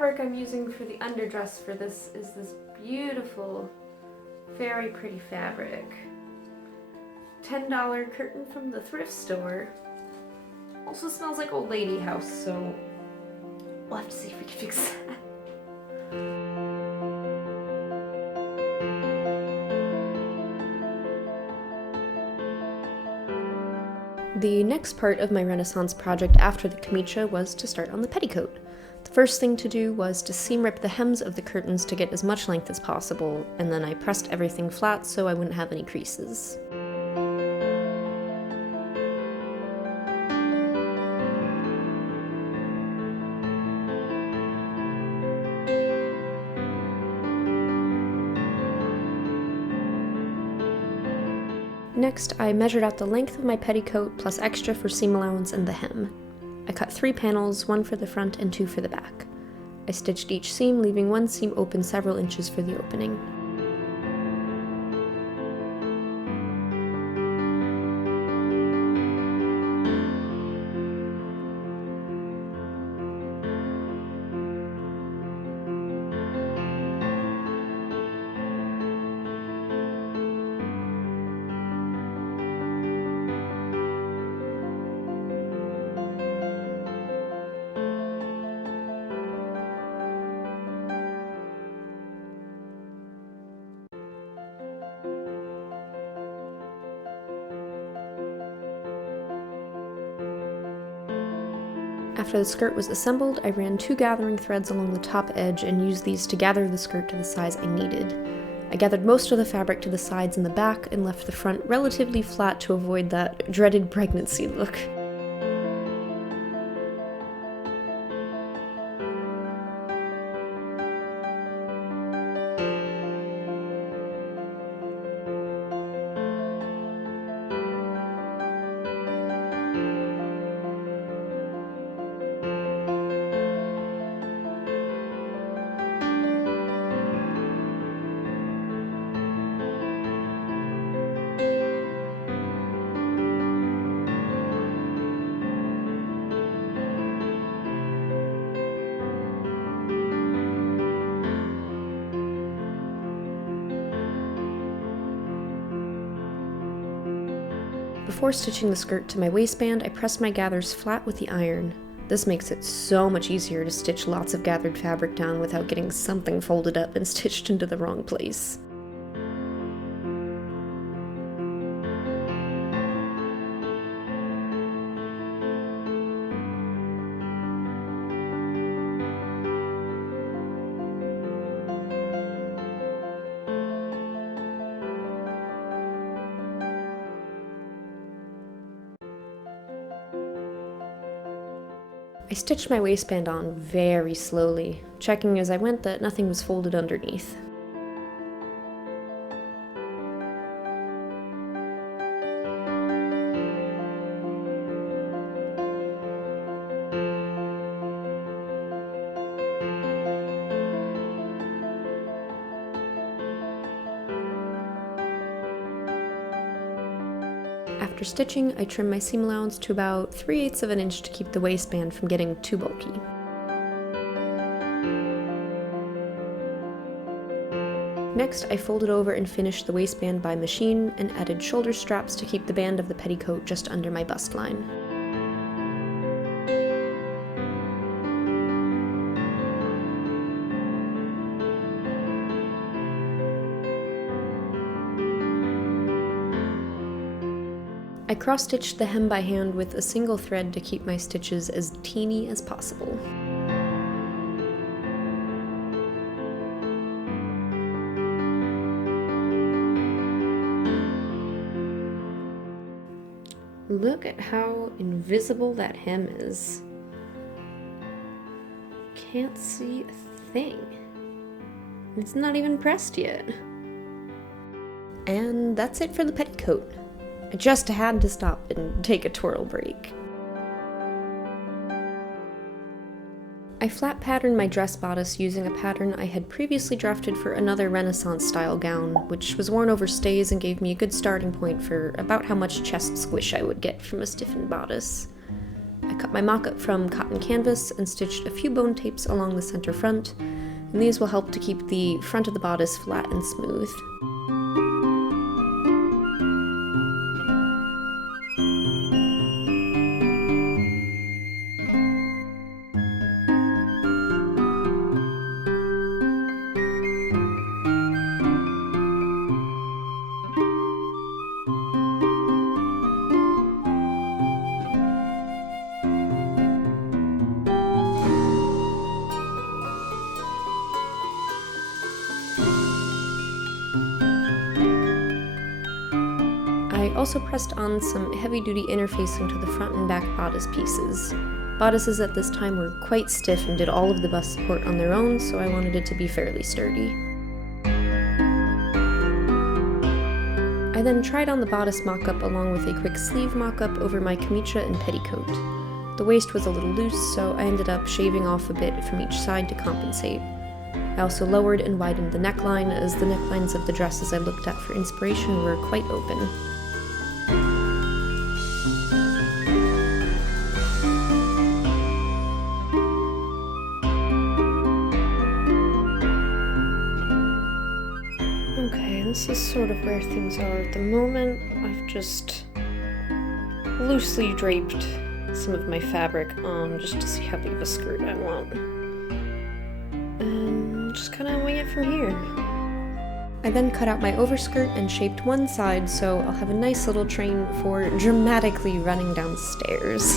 fabric I'm using for the underdress for this is this beautiful, very pretty fabric. $10 curtain from the thrift store. Also smells like old lady house, so we'll have to see if we can fix that. The next part of my Renaissance project after the camecha was to start on the petticoat. The first thing to do was to seam rip the hems of the curtains to get as much length as possible, and then I pressed everything flat so I wouldn't have any creases. Next, I measured out the length of my petticoat plus extra for seam allowance and the hem. I cut 3 panels, 1 for the front and 2 for the back. I stitched each seam, leaving one seam open several inches for the opening. After the skirt was assembled, I ran 2 gathering threads along the top edge and used these to gather the skirt to the size I needed. I gathered most of the fabric to the sides and the back and left the front relatively flat to avoid that dreaded pregnancy look. Before stitching the skirt to my waistband, I pressed my gathers flat with the iron. This makes it so much easier to stitch lots of gathered fabric down without getting something folded up and stitched into the wrong place. I stitched my waistband on very slowly, checking as I went that nothing was folded underneath. After stitching, I trimmed my seam allowance to about 3/8 of an inch to keep the waistband from getting too bulky. Next, I folded over and finished the waistband by machine and added shoulder straps to keep the band of the petticoat just under my bust line. I cross-stitched the hem by hand with a single thread to keep my stitches as teeny as possible. Look at how invisible that hem is. Can't see a thing. It's not even pressed yet. And that's it for the petticoat. I just had to stop and take a twirl break. I flat patterned my dress bodice using a pattern I had previously drafted for another Renaissance style gown, which was worn over stays and gave me a good starting point for about how much chest squish I would get from a stiffened bodice. I cut my mock-up from cotton canvas and stitched a few bone tapes along the center front, and these will help to keep the front of the bodice flat and smooth. I also pressed on some heavy-duty interfacing to the front and back bodice pieces. Bodices at this time were quite stiff and did all of the bust support on their own, so I wanted it to be fairly sturdy. I then tried on the bodice mock-up along with a quick sleeve mock-up over my camecha and petticoat. The waist was a little loose, so I ended up shaving off a bit from each side to compensate. I also lowered and widened the neckline, as the necklines of the dresses I looked at for inspiration were quite open. Okay, this is sort of where things are at the moment. I've just loosely draped some of my fabric on just to see how big of a skirt I want. And just kind of wing it from here. I then cut out my overskirt and shaped one side so I'll have a nice little train for dramatically running downstairs.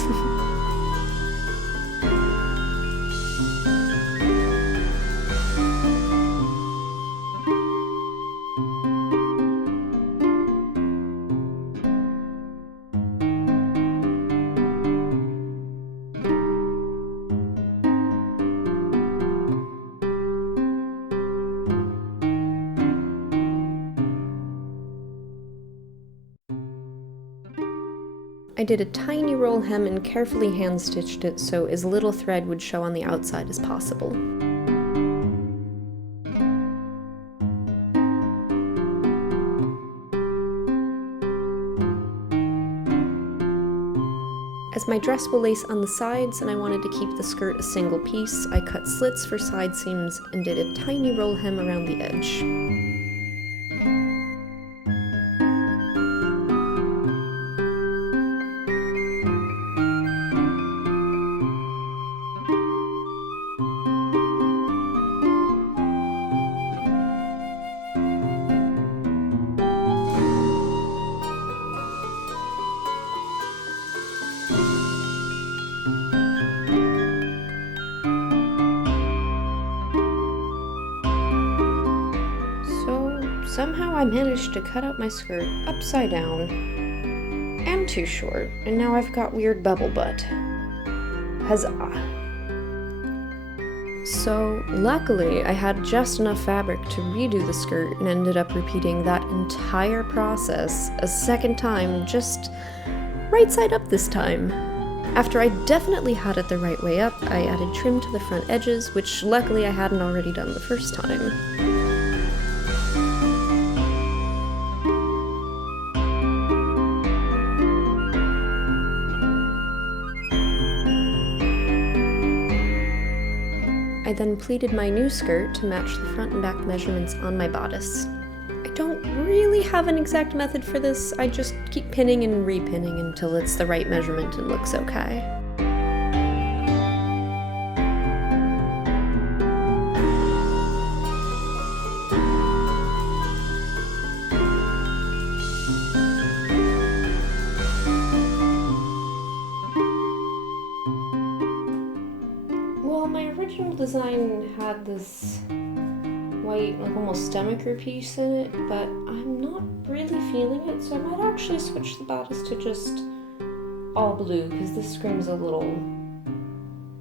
I did a tiny roll hem and carefully hand-stitched it so as little thread would show on the outside as possible. As my dress will lace on the sides and I wanted to keep the skirt a single piece, I cut slits for side seams and did a tiny roll hem around the edge. Somehow I managed to cut out my skirt upside down and too short, and now I've got weird bubble butt. Huzzah. So, luckily, I had just enough fabric to redo the skirt and ended up repeating that entire process a second time, just right side up this time. After I definitely had it the right way up, I added trim to the front edges, which luckily I hadn't already done the first time. I then pleated my new skirt to match the front and back measurements on my bodice. I don't really have an exact method for this, I just keep pinning and repinning until it's the right measurement and looks okay. Well, my original design had this white, like almost stomacher piece in it, but I'm not really feeling it, so I might actually switch the bodice to just all blue, because this screams a little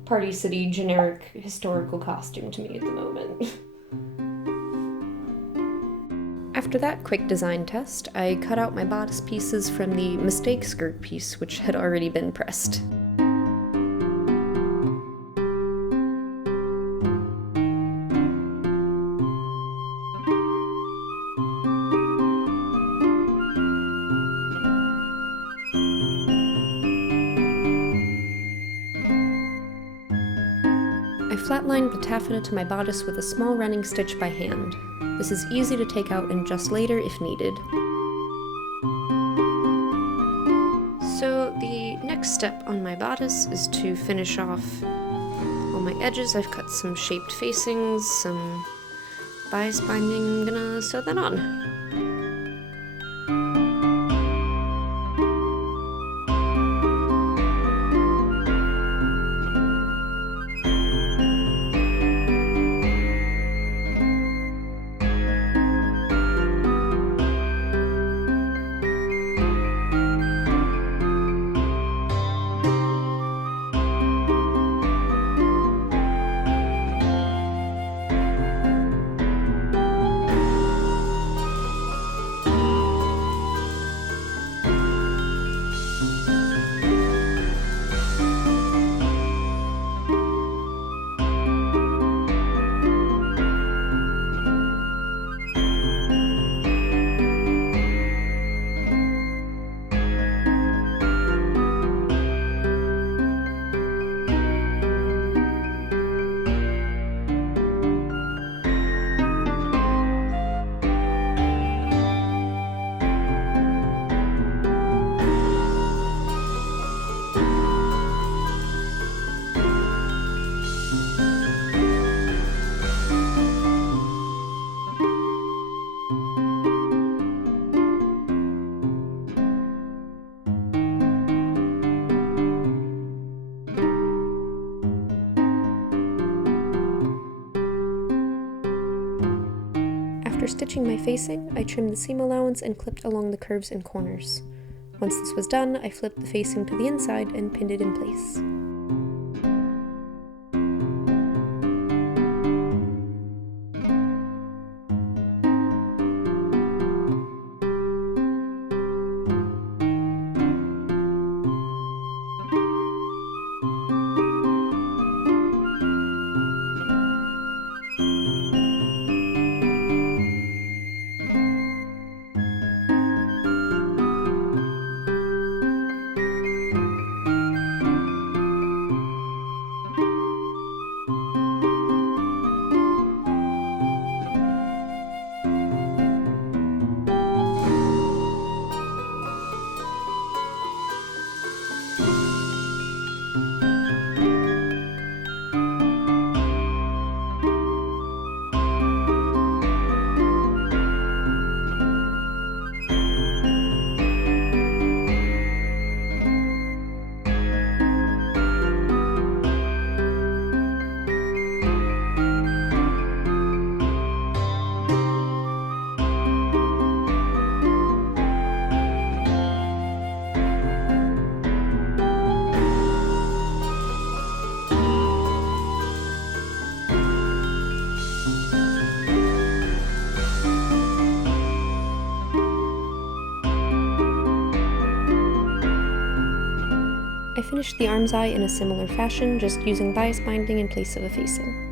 Party City generic historical costume to me at the moment. After that quick design test, I cut out my bodice pieces from the mistake skirt piece, which had already been pressed. I flatlined the taffeta to my bodice with a small running stitch by hand. This is easy to take out and adjust later if needed. So the next step on my bodice is to finish off all my edges. I've cut some shaped facings, some bias binding. I'm gonna sew that on. After stitching my facing, I trimmed the seam allowance and clipped along the curves and corners. Once this was done, I flipped the facing to the inside and pinned it in place. I finished the arm's eye in a similar fashion, just using bias binding in place of a facing.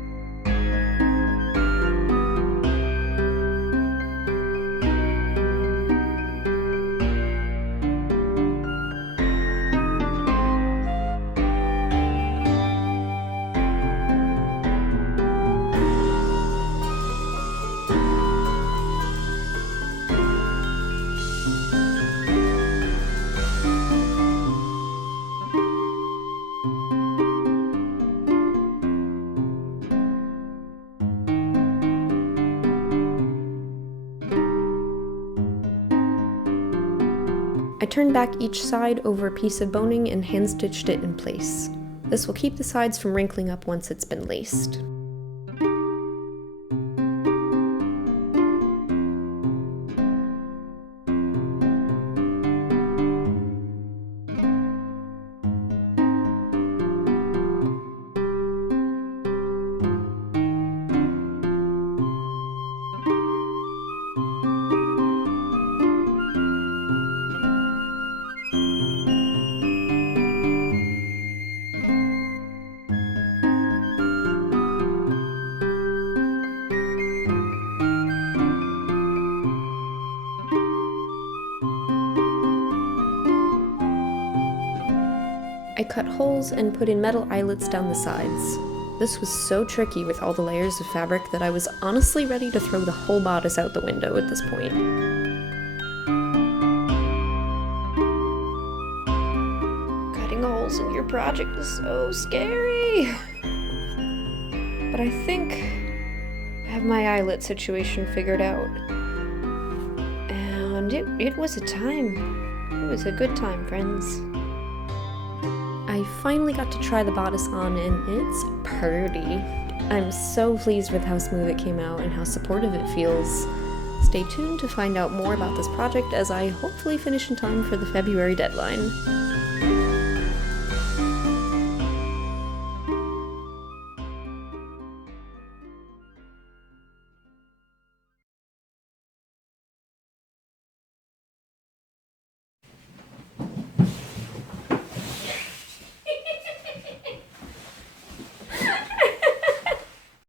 I turned back each side over a piece of boning and hand-stitched it in place. This will keep the sides from wrinkling up once it's been laced. I cut holes and put in metal eyelets down the sides. This was so tricky with all the layers of fabric that I was honestly ready to throw the whole bodice out the window at this point. Cutting holes in your project is so scary! But I think I have my eyelet situation figured out. And it was a time. It was a good time, friends. I finally got to try the bodice on, and it's purty. I'm so pleased with how smooth it came out and how supportive it feels. Stay tuned to find out more about this project as I hopefully finish in time for the February deadline.